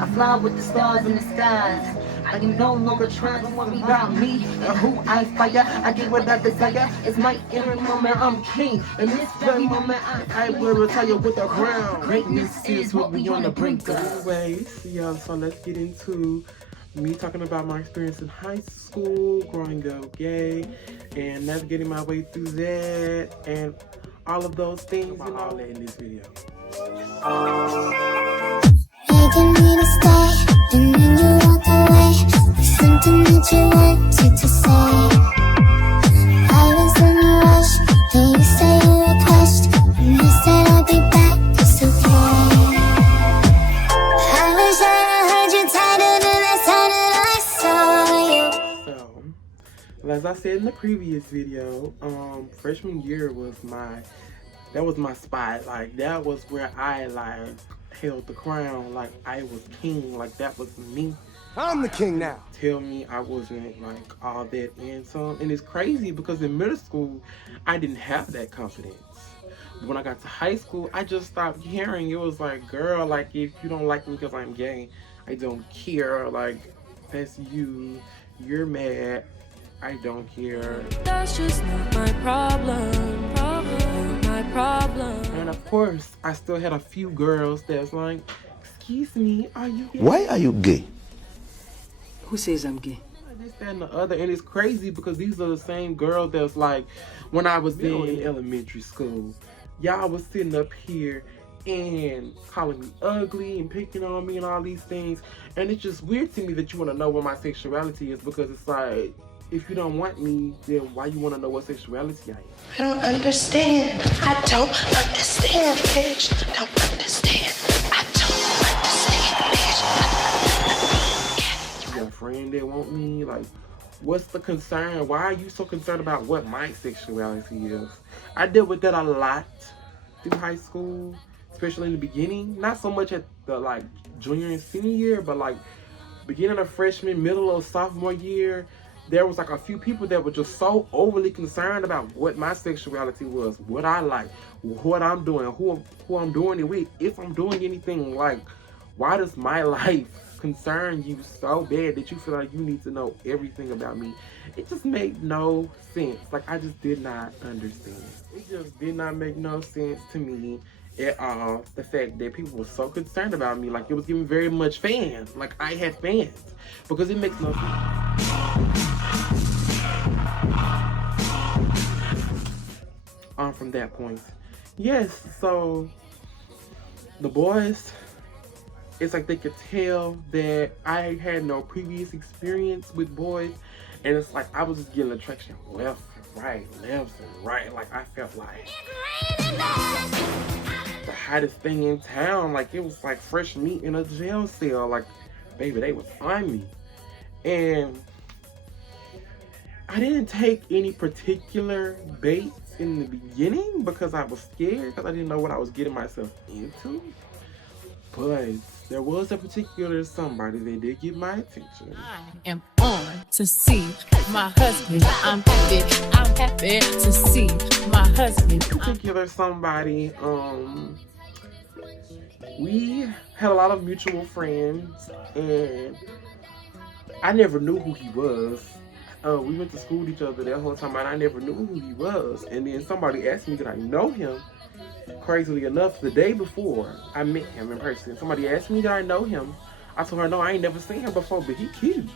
I fly with the stars in the skies. I can no longer try to worry about me and who I aspire. I get what I desire. It's my every moment I'm king. In this very moment I will retire with a crown. Greatness is what we on the brink of. Anyways, yeah, so let's get into me talking about my experience in high school, growing up gay, and navigating my way through that, and all of those things, you know, all that in this video. Begging me to stay, and then you walk away. There's something that you wanted to say. I was in a rush, and you say you were crushed, and I said I'll be back, it's okay. I wish I had heard you tighter than I sounded I saw you. So, as I said in the previous video, freshman year was my spot. Like, that was where I like held the crown. Like, I was king. Like, that was me. I'm the king now. Tell me I wasn't like all that and some. And it's crazy because in middle school I didn't have that confidence. When I got to high school, I just stopped caring. It was like, girl, like, if you don't like me because I'm gay, I don't care. Like, that's you. You're mad. I don't care. That's just not my problem. My problem. And of course, I still had a few girls that's like, excuse me, are you gay? Why are you gay? Who says I'm gay? This, that, and the other. And it's crazy because these are the same girls that's like, when I was in elementary school, y'all was sitting up here and calling me ugly and picking on me and all these things. And it's just weird to me that you want to know what my sexuality is, because it's like, if you don't want me, then why you want to know what sexuality I am? I don't understand. I don't understand, bitch. I don't understand. I don't understand, bitch. You got a friend that want me? Like, what's the concern? Why are you so concerned about what my sexuality is? I dealt with that a lot through high school, especially in the beginning. Not so much at the like junior and senior year, but like beginning of freshman, middle of sophomore year. There was like a few people that were just so overly concerned about what my sexuality was, what I like, what I'm doing, who I'm doing it with, if I'm doing anything. Like, why does my life concern you so bad that you feel like you need to know everything about me? It just made no sense. Like, I just did not understand. It just did not make no sense to me at all, the fact that people were so concerned about me. Like, it was giving very much fans. Like, I had fans. Because it makes no sense. From that point, yes, so the boys, it's like they could tell that I had no previous experience with boys, and it's like I was just getting attraction left and right, left and right. Like, I felt like the hottest thing in town. Like, it was like fresh meat in a jail cell. Like, baby, they was on me. And I didn't take any particular bait in the beginning because I was scared, because I didn't know what I was getting myself into. But there was a particular somebody that did get my attention. I am on to see my husband. I'm happy to see my husband. Particular somebody, we had a lot of mutual friends, and I never knew who he was. We went to school with each other that whole time, and I never knew who he was. And then somebody asked me, did I know him? Crazily enough, the day before I met him in person, somebody asked me, did I know him? I told her, no, I ain't never seen him before, but he cute.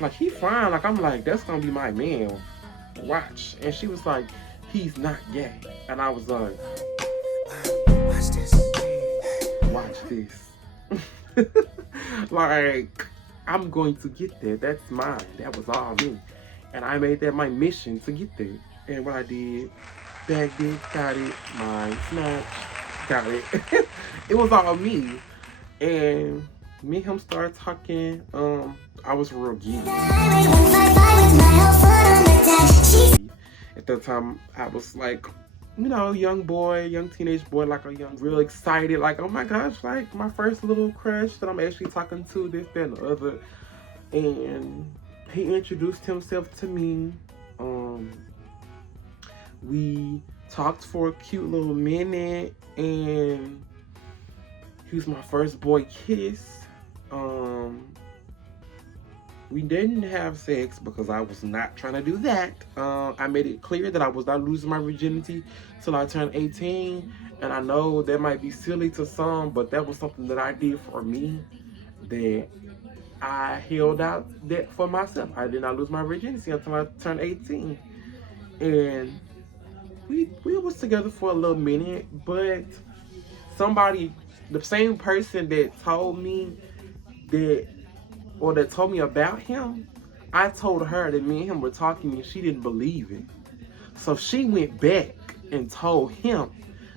Like, he fine. Like, I'm like, that's gonna be my man. Watch. And she was like, he's not gay. And I was like, watch this. Watch this. Like, I'm going to get there. That's mine. That was all me. And I made that my mission to get there. And what I did, bagged it, got it, mine, snatched, got it. It was all me. And me and him started talking. I was real geek. At that time, I was like, you know, young boy, young teenage boy, like a young, real excited, like, oh my gosh, like my first little crush that I'm actually talking to, this, that, and the other. And he introduced himself to me. We talked for a cute little minute, and he was my first boy kiss. We didn't have sex because I was not trying to do that. I made it clear that I was not losing my virginity till I turned 18. And I know that might be silly to some, but that was something that I did for me, that I held out that for myself. I did not lose my virginity until I turned 18. And we was together for a little minute, but somebody, the same person that told me that, or that told me about him, I told her that me and him were talking and she didn't believe it. So she went back and told him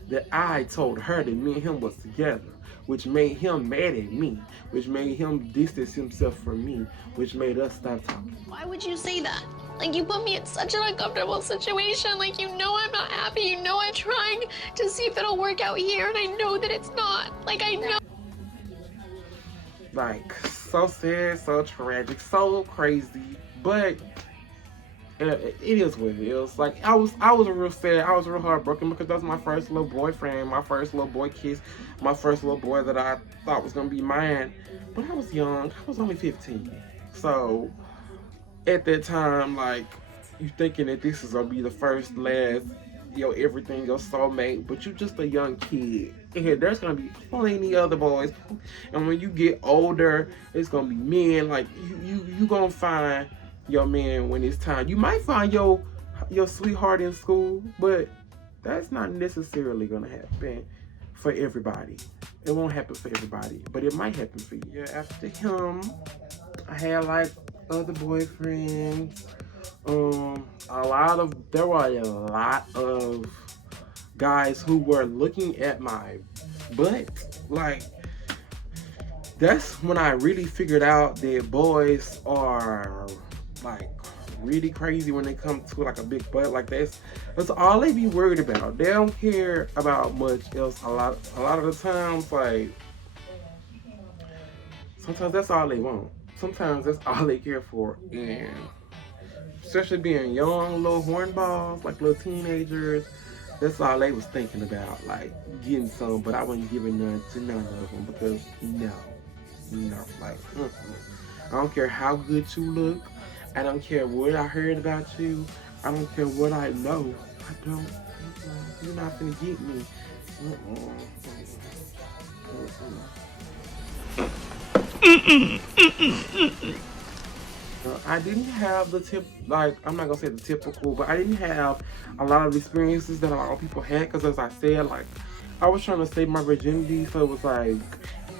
that I told her that me and him was together, which made him mad at me, which made him distance himself from me, which made us stop talking. Why would you say that? Like, you put me in such an uncomfortable situation. Like, you know I'm not happy. You know I'm trying to see if it'll work out here, and I know that it's not. Like, I know. Like, so sad, so tragic, so crazy, but it is what it is. Like, I was real sad. I was real heartbroken because that was my first little boyfriend, my first little boy kiss, my first little boy that I thought was gonna be mine. But I was young. I was only 15. So at that time, like, you thinking that this is gonna be the first, last, everything, your soulmate, but you just a young kid. And there's gonna be plenty other boys. And when you get older, it's gonna be men. Like, you gonna find your man when it's time. You might find your sweetheart in school, but that's not necessarily gonna happen for everybody. It won't happen for everybody, but it might happen for you. Yeah, after him, I had like other boyfriends. There were a lot of guys who were looking at my butt. Like, that's when I really figured out that boys are like really crazy when they come to like a big butt like this. That's all they be worried about. They don't care about much else. A lot of the times, like, sometimes that's all they want. Sometimes that's all they care for. And especially being young, little hornballs, like little teenagers, that's all they was thinking about, like getting some. But I wasn't giving none to none of them because no, like, I don't care how good you look. I don't care what I heard about you. I don't care what I know. I don't. You're not gonna get me. I didn't have I'm not gonna say the typical, but I didn't have a lot of experiences that a lot of people had, because as I said, like, I was trying to save my virginity, so it was like,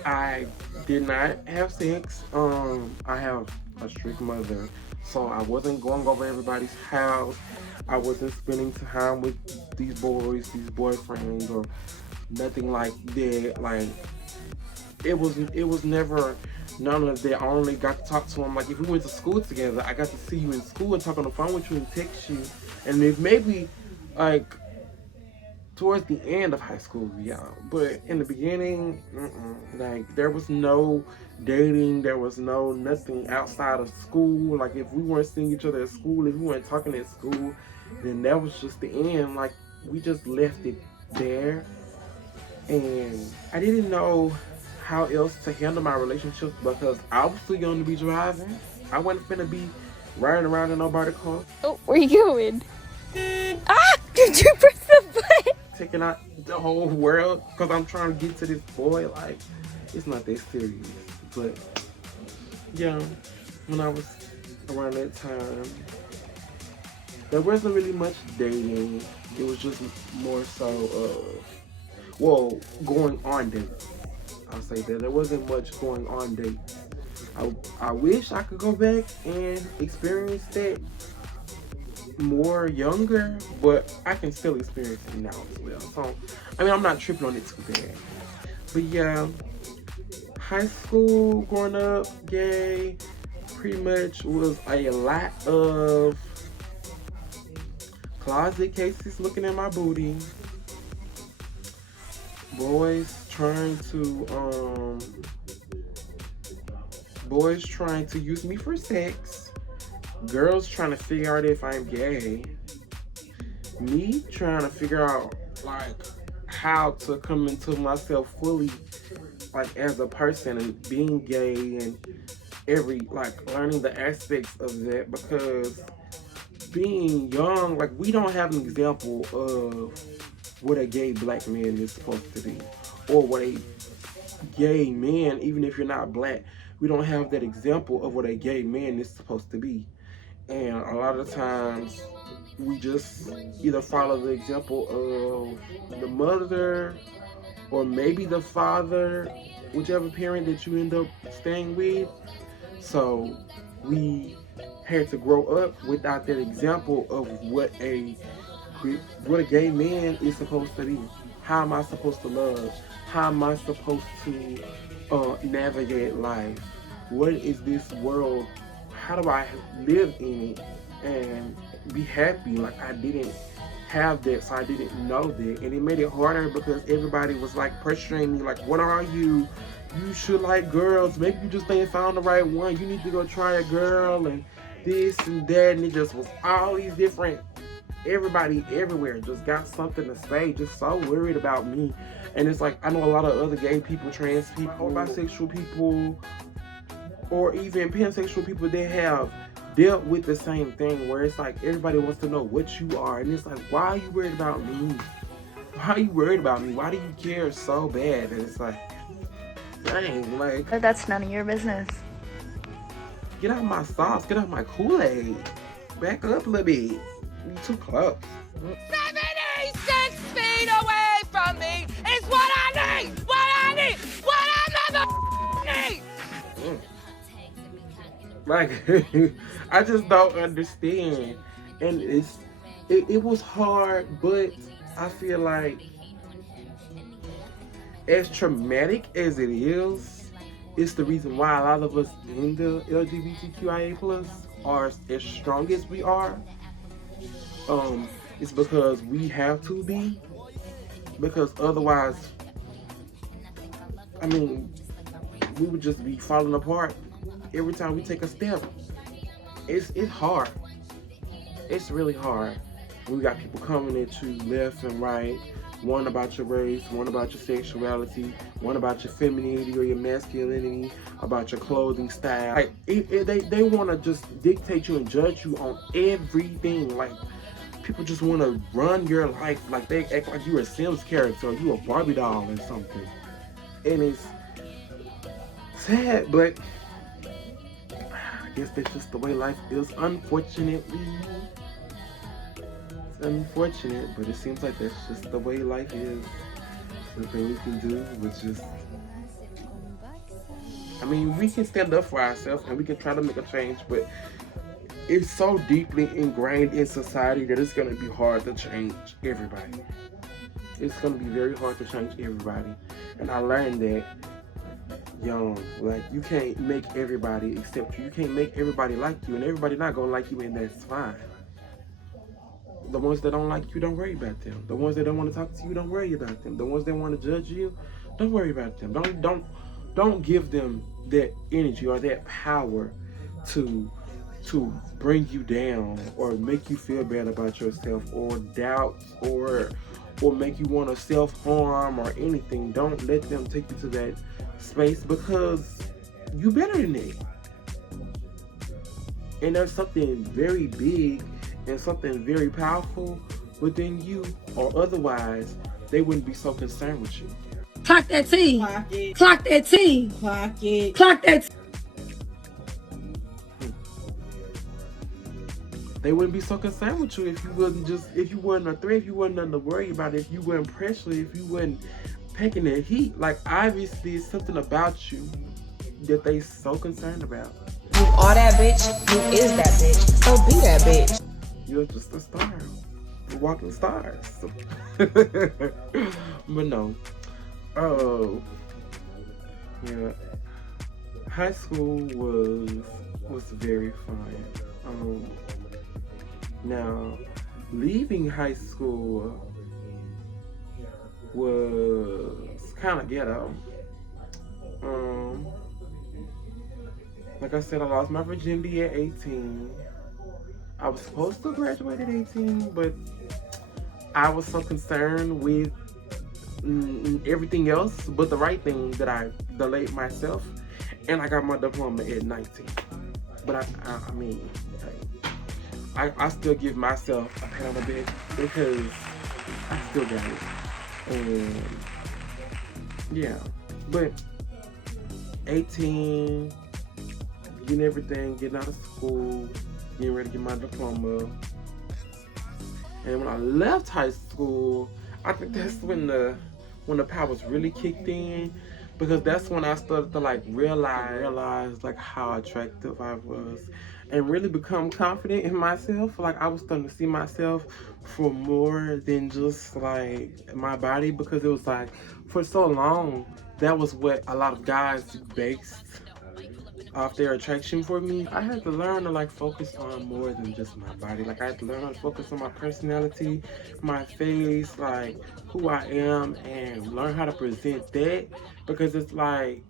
I did not have sex. I have a strict mother, so I wasn't going over everybody's house. I wasn't spending time with these boys, these boyfriends, or nothing like that. Like, it was never none of that. I only got to talk to them, like, if we went to school together, I got to see you in school and talk on the phone with you and text you. And if maybe, like, towards the end of high school, yeah. But in the beginning, like, there was no dating, there was nothing outside of school. Like, if we weren't seeing each other at school, if we weren't talking at school, then that was just the end. Like, we just left it there. And I didn't know how else to handle my relationship because I was too young to be driving. I wasn't finna be riding around in nobody's car. Oh, where you going? Ah! Did you press the button? Taking out the whole world because I'm trying to get to this boy. Like, it's not that serious. But yeah, when I was around that time, there wasn't really much dating. It was just more so going on dates. I'll say that there wasn't much going on dates. I wish I could go back and experience that more younger, but I can still experience it now as well. So, I mean, I'm not tripping on it too bad. But yeah, high school, growing up, gay, pretty much was a lot of closet cases looking at my booty. Boys trying to use me for sex. Girls trying to figure out if I'm gay. Me trying to figure out, like, how to come into myself fully, like, as a person and being gay and learning the aspects of that, because being young, like, we don't have an example of what a gay black man is supposed to be, or what a gay man, even if you're not black, we don't have that example of what a gay man is supposed to be. And a lot of times we just either follow the example of the mother or maybe the father, whichever parent that you end up staying with. So we had to grow up without that example of what a gay man is supposed to be. How am I supposed to love? How am I supposed to navigate life? What is this world? How do I live in it and be happy? Like, I didn't have that, so I didn't know that, and it made it harder because everybody was like pressuring me, like, what are you? You should like girls. Maybe you just ain't found the right one. You need to go try a girl and this and that, and it just was all these different. Everybody everywhere just got something to say, just so worried about me. And it's like, I know a lot of other gay people, trans people, bisexual people, or even pansexual people, they have dealt with the same thing, where it's like everybody wants to know what you are, and it's like, why are you worried about me? Why are you worried about me? Why do you care so bad? And it's like, dang, like, But that's none of your business. get out my sauce, get out my Kool-Aid, back up a little bit. You too close. 76 feet away from me is what I need! What I need! What I need! Like, I just don't understand. And it was hard, but I feel like as traumatic as it is, it's the reason why a lot of us in the LGBTQIA plus are as strong as we are. It's because we have to be, because otherwise, I mean, we would just be falling apart every time we take a step. It's hard. It's really hard. We got people coming at you left and right, one about your race, one about your sexuality, one about your femininity or your masculinity, about your clothing style. Like, they want to just dictate you and judge you on everything. Like, people just want to run your life. Like, they act like you're a Sims character or you a Barbie doll or something. And it's sad, but I guess that's just the way life is, unfortunately. It's unfortunate, but it seems like that's just the way life is. Nothing we can do, which is, I mean, we can stand up for ourselves and we can try to make a change, but it's so deeply ingrained in society that it's going to be hard to change everybody. It's going to be very hard to change everybody. And I learned that young. Like, you can't make everybody accept you. You can't make everybody like you, and everybody not going to like you, and that's fine. The ones that don't like you, don't worry about them. The ones that don't want to talk to you, don't worry about them. The ones that want to judge you, don't worry about them. Don't give them that energy or that power to bring you down or make you feel bad about yourself or doubt or make you want to self-harm or anything. Don't let them take you to that space, because you better than it. And there's something very big and something very powerful within you, or otherwise they wouldn't be so concerned with you. Clock that T. Clock it. Clock that T. Clock it. Clock that T. They wouldn't be so concerned with you if you wasn't a threat, if you wasn't nothing to worry about, if you weren't pressured, if you wasn't taking that heat. Like, obviously it's something about you that they so concerned about. You are that bitch. You is that bitch. So be that bitch. You're just a star. You're walking stars. But no. Oh. Yeah. High school was very fun. Now, leaving high school was kind of ghetto. Like I said, I lost my virginity at 18. I was supposed to graduate at 18, but I was so concerned with everything else but the right thing that I delayed myself. And I got my diploma at 19. But I mean, I still give myself a pat on the back because I still got it. And yeah, but 18, getting everything, getting out of school, getting ready to get my diploma. And when I left high school, I think that's when the powers really kicked in, because that's when I started to like realize like how attractive I was and really become confident in myself. Like I was starting to see myself for more than just like my body, because it was like for so long that was what a lot of guys based off their attraction for me. I had to learn to like focus on more than just my body. Like I had to learn how to focus on my personality, my face, like who I am, and learn how to present that, because it's like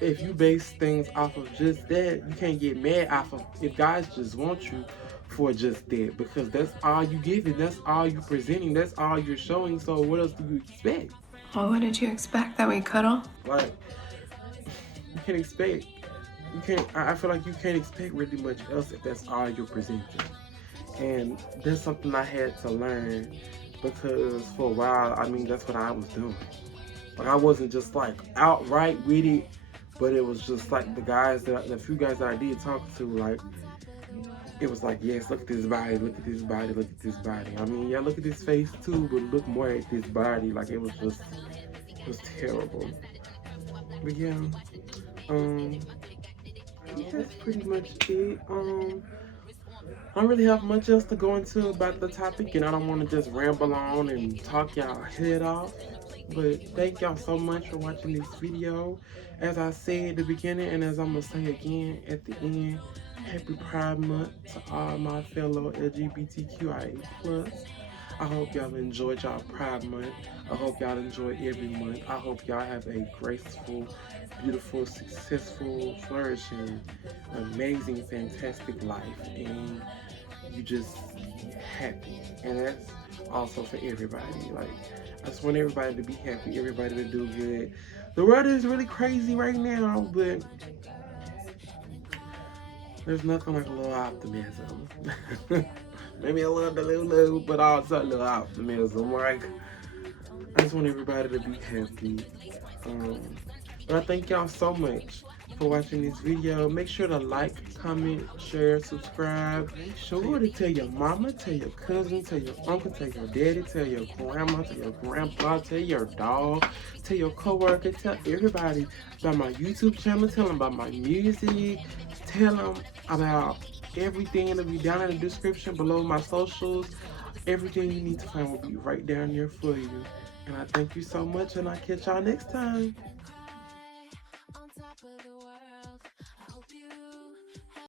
if you base things off of just that, you can't get mad off of if guys just want you for just that, because that's all you giving, that's all you presenting, that's all you're showing. So what else do you expect? Well, what did you expect? That we cuddle? Like you can't expect. You can't. I feel like you can't expect really much else if that's all you're presenting, and that's something I had to learn, because for a while, I mean, that's what I was doing. Like I wasn't just like outright with it, but it was just like the few guys that I did talk to, like it was like, yes, look at this body, look at this body, look at this body. I mean, yeah, look at this face too, but look more at this body. Like it was terrible. But yeah, that's pretty much it. I don't really have much else to go into about the topic, and I don't want to just ramble on and talk y'all head off. But thank y'all so much for watching this video. As I said at the beginning, and as I'm gonna say again at the end, happy Pride Month to all my fellow LGBTQIA+. I hope y'all enjoyed y'all Pride Month. I hope y'all enjoy every month. I hope y'all have a graceful, beautiful, successful, flourishing, amazing, fantastic life, and you just happy. And that's also for everybody. Like, I just want everybody to be happy, everybody to do good. The world is really crazy right now, but there's nothing like a little optimism. Maybe a little delulu, but also a little optimism. Like, I just want everybody to be happy. But I thank y'all so much for watching this video. Make sure to like, comment, share, subscribe. Make sure to tell your mama, tell your cousin, tell your uncle, tell your daddy, tell your grandma, tell your grandpa, tell your dog, tell your coworker, tell everybody about my YouTube channel, tell them about my music, tell them about everything. It'll be down in the description below, my socials. Everything you need to find will be right down there for you. And I thank you so much, and I'll catch y'all next time. On top of the world.